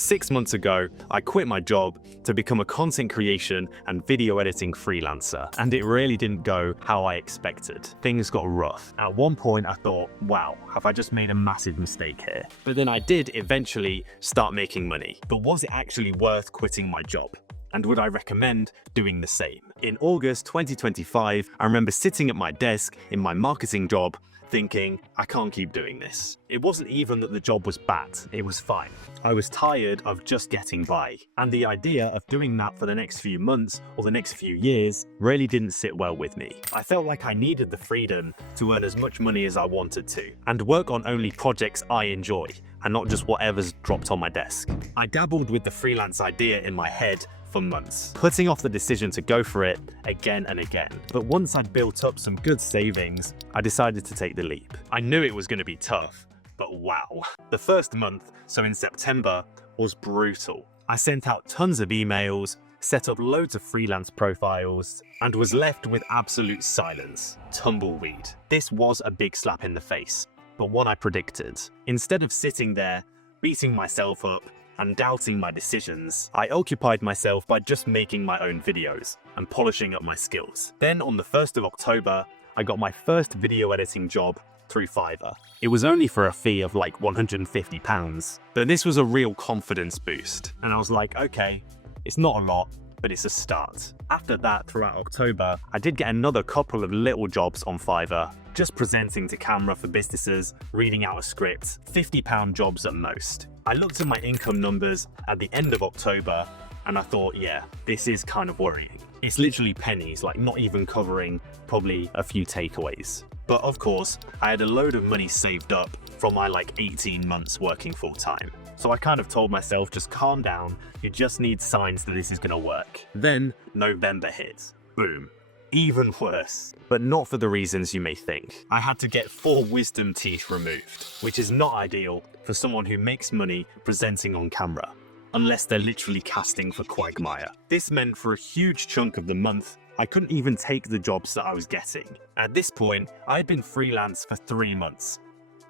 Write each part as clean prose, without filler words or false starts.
6 months ago, I quit my job to become a content creation and video editing freelancer, and it really didn't go how I expected. Things got rough. At one point, I thought, wow, have I just made a massive mistake here? But then I did eventually start making money. But was it actually worth quitting my job? And would I recommend doing the same? In August 2025, I remember sitting at my desk in my marketing job thinking, I can't keep doing this. It wasn't even that the job was bad, it was fine. I was tired of just getting by, and the idea of doing that for the next few months or the next few years really didn't sit well with me. I felt like I needed the freedom to earn as much money as I wanted to, and work on only projects I enjoy, and not just whatever's dropped on my desk. I dabbled with the freelance idea in my head for months, putting off the decision to go for it again and again. But once I'd built up some good savings, I decided to take the leap. I knew it was going to be tough, but wow. The first month, so in September, was brutal. I sent out tons of emails, set up loads of freelance profiles, and was left with absolute silence. Tumbleweed. This was a big slap in the face, but one I predicted. Instead of sitting there, beating myself up, and doubting my decisions, I occupied myself by just making my own videos and polishing up my skills. Then on the 1st of October, I got my first video editing job through Fiverr. It was only for a fee of like £150, but this was a real confidence boost. And I was like, okay, it's not a lot, but it's a start. After that, throughout October, I did get another couple of little jobs on Fiverr, just presenting to camera for businesses, reading out a script, £50 jobs at most. I looked at my income numbers at the end of October and I thought, yeah, this is kind of worrying. It's literally pennies, like not even covering probably a few takeaways. But of course, I had a load of money saved up from my 18 months working full time. So I kind of told myself, just calm down, you just need signs that this is gonna work. Then November hit. Boom. Even worse, but not for the reasons you may think. I had to get 4 wisdom teeth removed, which is not ideal for someone who makes money presenting on camera, unless they're literally casting for Quagmire. This meant for a huge chunk of the month, I couldn't even take the jobs that I was getting. At this point, I had been freelance for 3 months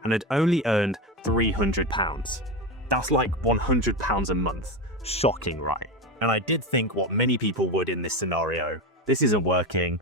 and had only earned £300. That's like £100 a month. Shocking, right? And I did think what many people would in this scenario. This isn't working,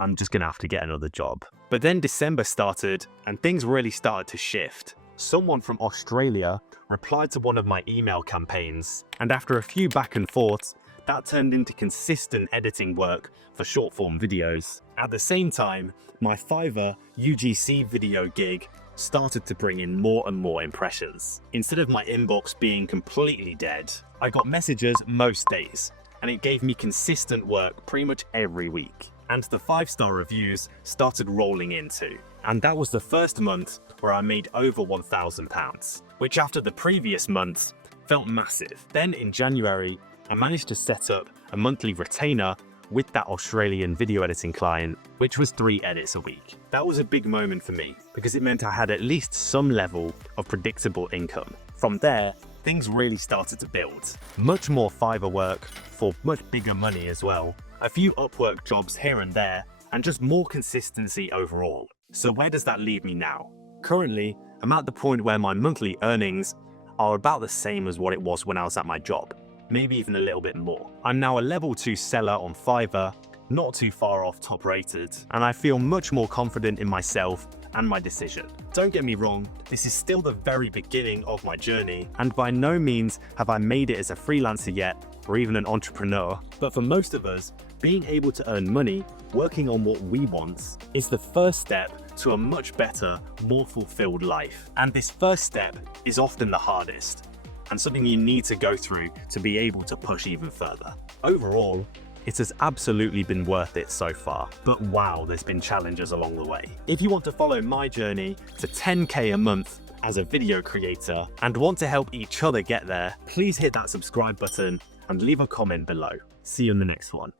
I'm just gonna have to get another job. But then December started and things really started to shift. Someone from Australia replied to one of my email campaigns, and after a few back and forths, that turned into consistent editing work for short form videos. At the same time, my Fiverr UGC video gig started to bring in more and more impressions. Instead of my inbox being completely dead, I got messages most days, and it gave me consistent work pretty much every week. And the 5-star reviews started rolling in too. And that was the first month where I made over £1,000, which after the previous months felt massive. Then in January, I managed to set up a monthly retainer with that Australian video editing client, which was 3 edits a week. That was a big moment for me because it meant I had at least some level of predictable income. From there, things really started to build. Much more Fiverr work for much bigger money as well. A few Upwork jobs here and there, and just more consistency overall. So where does that leave me now? Currently, I'm at the point where my monthly earnings are about the same as what it was when I was at my job, maybe even a little bit more. I'm now a level 2 seller on Fiverr, not too far off top rated, and I feel much more confident in myself and my decision. Don't get me wrong, this is still the very beginning of my journey, and by no means have I made it as a freelancer yet, or even an entrepreneur. But for most of us, being able to earn money working on what we want is the first step to a much better, more fulfilled life. And this first step is often the hardest, and something you need to go through to be able to push even further. Overall, it has absolutely been worth it so far, but wow, there's been challenges along the way. If you want to follow my journey to 10K a month as a video creator and want to help each other get there, please hit that subscribe button and leave a comment below. See you in the next one.